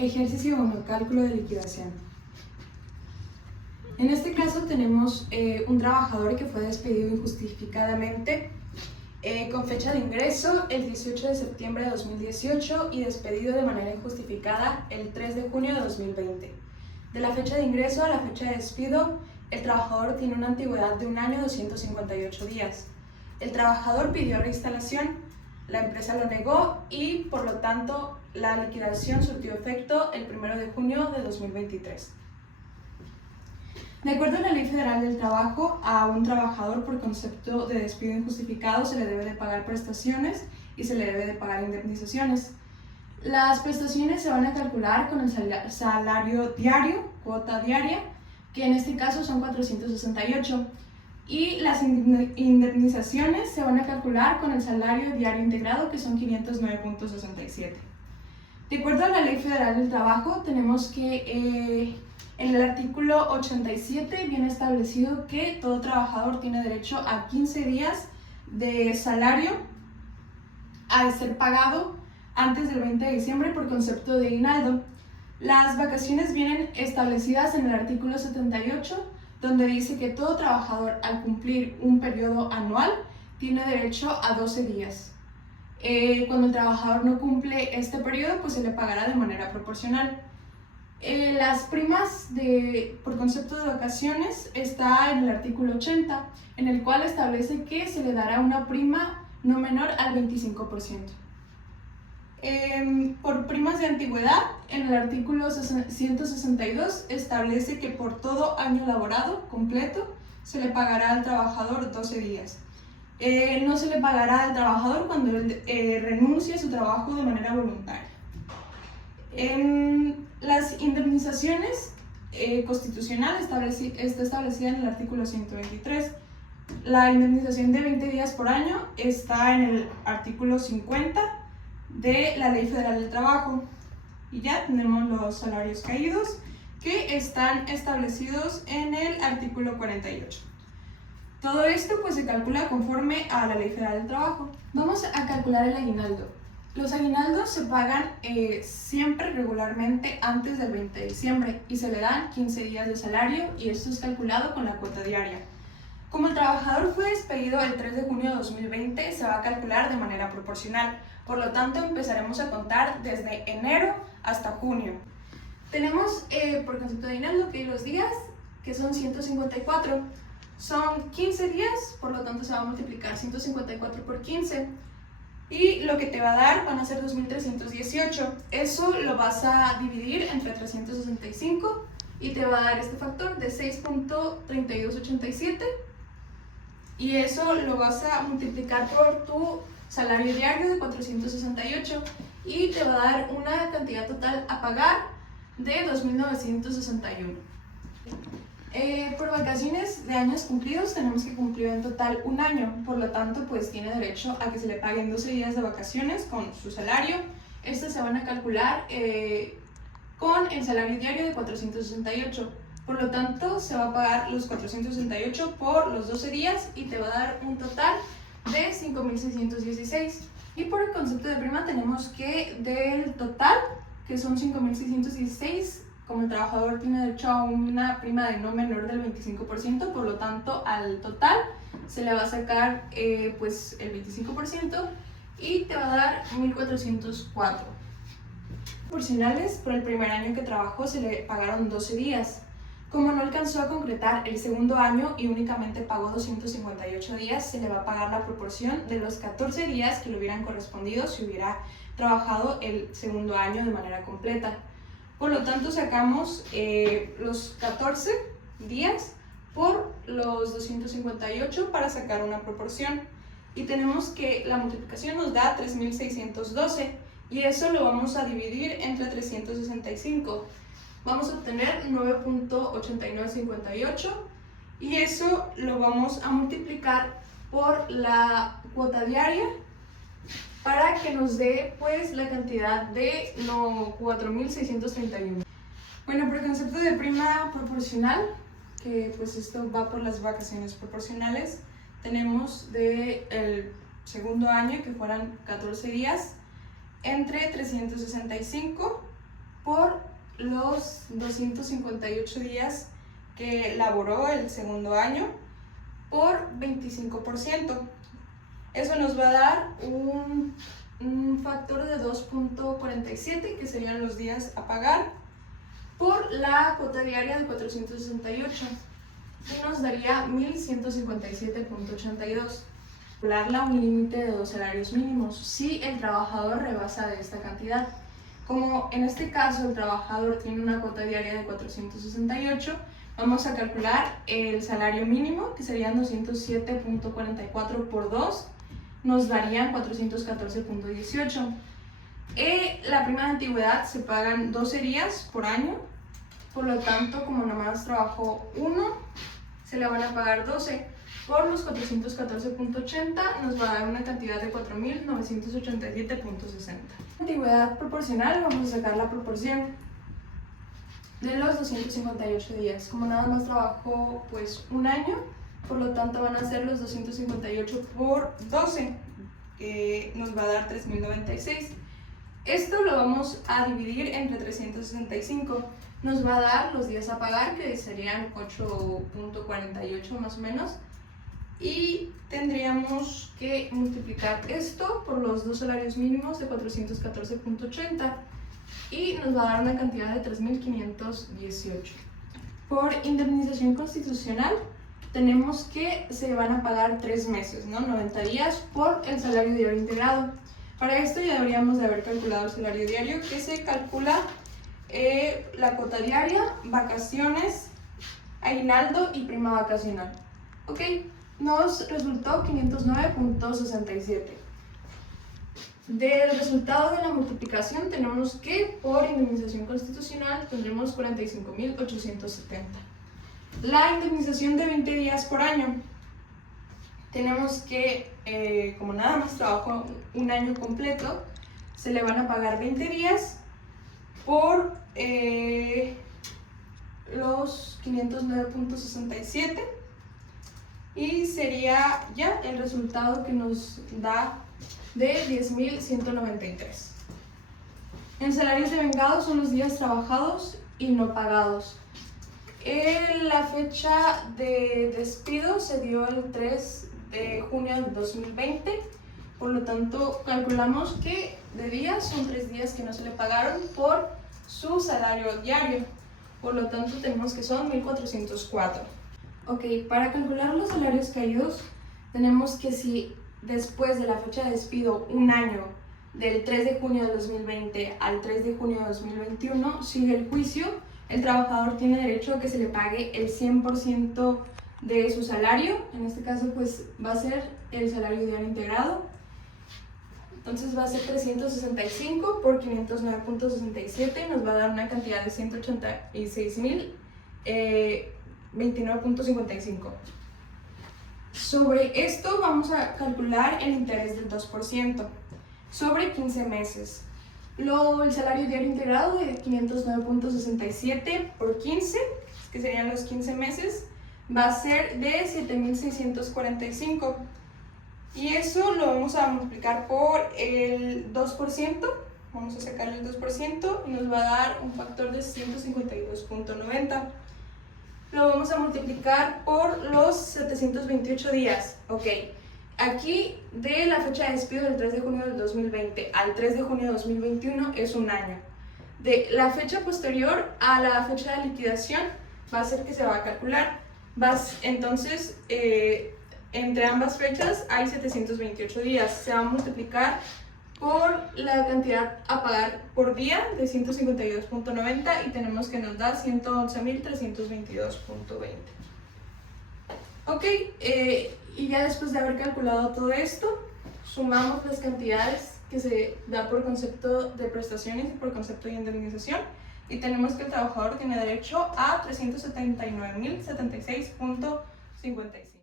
Ejercicio 1. Cálculo de liquidación. En este caso tenemos un trabajador que fue despedido injustificadamente con fecha de ingreso el 18 de septiembre de 2018 y despedido de manera injustificada el 3 de junio de 2020. De la fecha de ingreso a la fecha de despido, el trabajador tiene una antigüedad de 1 año 258 días. El trabajador pidió reinstalación, la empresa lo negó y, por lo tanto, la liquidación surtió efecto el 1 de junio de 2023. De acuerdo a la Ley Federal del Trabajo, a un trabajador por concepto de despido injustificado se le debe de pagar prestaciones y se le debe de pagar indemnizaciones. Las prestaciones se van a calcular con el salario diario, cuota diaria, que en este caso son 468, y las indemnizaciones se van a calcular con el salario diario integrado, que son 509.67. De acuerdo a la Ley Federal del Trabajo, tenemos que en el artículo 87 viene establecido que todo trabajador tiene derecho a 15 días de salario a ser pagado antes del 20 de diciembre por concepto de aguinaldo. Las vacaciones vienen establecidas en el artículo 78, donde dice que todo trabajador al cumplir un periodo anual tiene derecho a 12 días. Cuando el trabajador no cumple este periodo, pues se le pagará de manera proporcional. Las primas por concepto de vacaciones está en el artículo 80, en el cual establece que se le dará una prima no menor al 25%. Por primas de antigüedad, en el artículo 162 establece que por todo año laborado completo se le pagará al trabajador 12 días. No se le pagará al trabajador cuando él renuncie a su trabajo de manera voluntaria. Las indemnizaciones constitucional está establecida en el artículo 123. La indemnización de 20 días por año está en el artículo 50 de la Ley Federal del Trabajo. Y ya tenemos los salarios caídos que están establecidos en el artículo 48. Todo esto pues se calcula conforme a la Ley Federal del Trabajo. Vamos a calcular el aguinaldo. Los aguinaldos se pagan siempre regularmente antes del 20 de diciembre y se le dan 15 días de salario, y esto es calculado con la cuota diaria. Como el trabajador fue despedido el 3 de junio de 2020, se va a calcular de manera proporcional. Por lo tanto, empezaremos a contar desde enero hasta junio. Tenemos por concepto de aguinaldo que los días, que son 154. Son 15 días, por lo tanto se va a multiplicar 154 por 15. Y lo que te va a dar van a ser 2.318. Eso lo vas a dividir entre 365 y te va a dar este factor de 6.3287. Y eso lo vas a multiplicar por tu salario diario de 468 y te va a dar una cantidad total a pagar de 2.961. Por vacaciones de años cumplidos tenemos que cumplir en total 1 año, por lo tanto pues tiene derecho a que se le paguen 12 días de vacaciones con su salario. Estos se van a calcular con el salario diario de 468, por lo tanto se va a pagar los 468 por los 12 días y te va a dar un total de 5.616. Y por el concepto de prima tenemos que del total, que son 5.616, como el trabajador tiene derecho a una prima de no menor del 25%, por lo tanto al total se le va a sacar pues el 25% y te va a dar 1.404. Proporcionales, por el primer año que trabajó se le pagaron 12 días. Como no alcanzó a concretar el segundo año y únicamente pagó 258 días, se le va a pagar la proporción de los 14 días que le hubieran correspondido si hubiera trabajado el segundo año de manera completa. Por lo tanto, sacamos los 14 días por los 258 para sacar una proporción. Y tenemos que la multiplicación nos da 3.612 y eso lo vamos a dividir entre 365. Vamos a obtener 9.8958 y eso lo vamos a multiplicar por la cuota diaria para que nos dé pues la cantidad de 4.631. Bueno, por el concepto de prima proporcional, que pues esto va por las vacaciones proporcionales, tenemos del segundo año, que fueran 14 días, entre 365 por los 258 días que laboró el segundo año por 25%. Eso nos va a dar un factor de 2.47, que serían los días a pagar, por la cuota diaria de 468, y nos daría 1157.82. Calcularla un límite de 2 salarios mínimos si el trabajador rebasa de esta cantidad. Como en este caso el trabajador tiene una cuota diaria de 468, vamos a calcular el salario mínimo, que serían 207.44 por 2, nos darían 414.18. La prima de antigüedad se pagan 12 días por año, por lo tanto, como nomás trabajó uno, se le van a pagar 12. Por los 414.80 nos va a dar una cantidad de 4.987.60. Antigüedad proporcional, vamos a sacar la proporción de los 258 días. Como nada más trabajó pues un año, por lo tanto van a ser los 258 por 12, que nos va a dar 3.096. Esto lo vamos a dividir entre 365. Nos va a dar los días a pagar, que serían 8.48 más o menos. Y tendríamos que multiplicar esto por los 2 salarios mínimos de 414.80 y nos va a dar una cantidad de 3.518. Por indemnización constitucional tenemos que se van a pagar 3 meses, ¿no? 90 días por el salario diario integrado. Para esto ya deberíamos de haber calculado el salario diario, que se calcula la cuota diaria, vacaciones, aguinaldo y prima vacacional. ¿Ok? Nos resultó 509.67. Del resultado de la multiplicación tenemos que por indemnización constitucional tendremos 45.870. La indemnización de 20 días por año. Tenemos que, como nada más trabajó un año completo, se le van a pagar 20 días por los 509.67. Y sería ya el resultado que nos da de 10.193. En salarios devengados son los días trabajados y no pagados. La fecha de despido se dio el 3 de junio de 2020, por lo tanto calculamos que de días son 3 días que no se le pagaron por su salario diario, por lo tanto tenemos que son 1.404. Ok, para calcular los salarios caídos, tenemos que si después de la fecha de despido, un año, del 3 de junio de 2020 al 3 de junio de 2021, sigue el juicio, el trabajador tiene derecho a que se le pague el 100% de su salario. En este caso, pues va a ser el salario diario integrado. Entonces va a ser 365 por 509.67, nos va a dar una cantidad de 186.029.55. Sobre esto vamos a calcular el interés del 2% sobre 15 meses. El salario diario integrado de 509.67 por 15, que serían los 15 meses, va a ser de 7.645. Y eso lo vamos a multiplicar por el 2%. Vamos a sacarle el 2% y nos va a dar un factor de 152.90. Lo vamos a multiplicar por los 728 días. Ok, aquí de la fecha de despido del 3 de junio del 2020 al 3 de junio de 2021 es un año. De la fecha posterior a la fecha de liquidación va a ser que se va a calcular. Entonces, entre ambas fechas hay 728 días. Se va a multiplicar por la cantidad a pagar por día de 152.90 y tenemos que nos da 111.322.20. Ok, y ya después de haber calculado todo esto, sumamos las cantidades que se da por concepto de prestaciones y por concepto de indemnización y tenemos que el trabajador tiene derecho a 379.076.55.